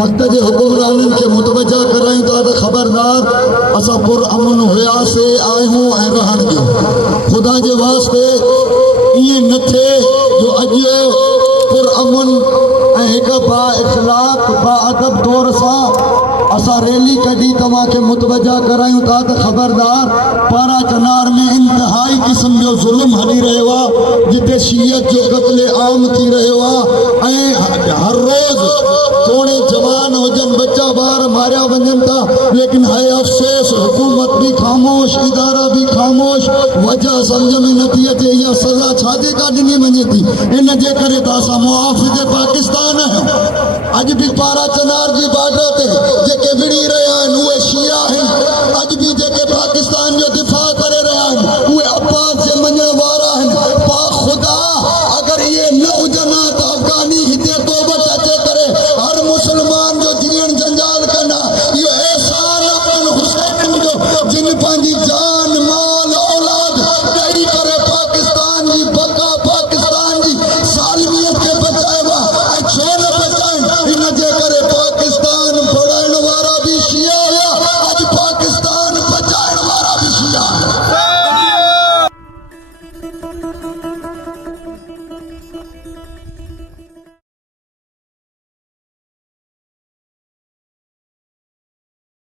वक्त के हुक्मराननि के मुतवजा करायूं था त खबरदार असां पुरअमन हुयासीं आहियूं ऐं रहण ॾियो। ख़ुदा जे वास्ते ईअं न थिए जो अॼु पुरअमन ऐं हिकु बा इख़लाक़ बा अदब तौर सां असां रैली कढी तव्हांखे मुतवजा करायूं था त खबरदार पारा चनार में इंतहाई क़िस्म जो ज़ुल्म हली रहियो आहे, जिते शीयत जो क़त्ल आम थी रहियो आहे ऐं हर रोज़ सोणे जवान हुजनि बच्चा ॿार मारिया वञनि था। लेकिन है अफ़सोस हुकूमत भी खामोश, इदारा भी खामोश। वजह सम्झ में नथी अचे इहा सज़ा छाजे का ॾिनी वञे थी। इन जे करे त असां मुआफ़िज़ पाकिस्तान आहियूं। अॼु भी पारा चनार जी बार्डर ते जेके विड़ी रहिया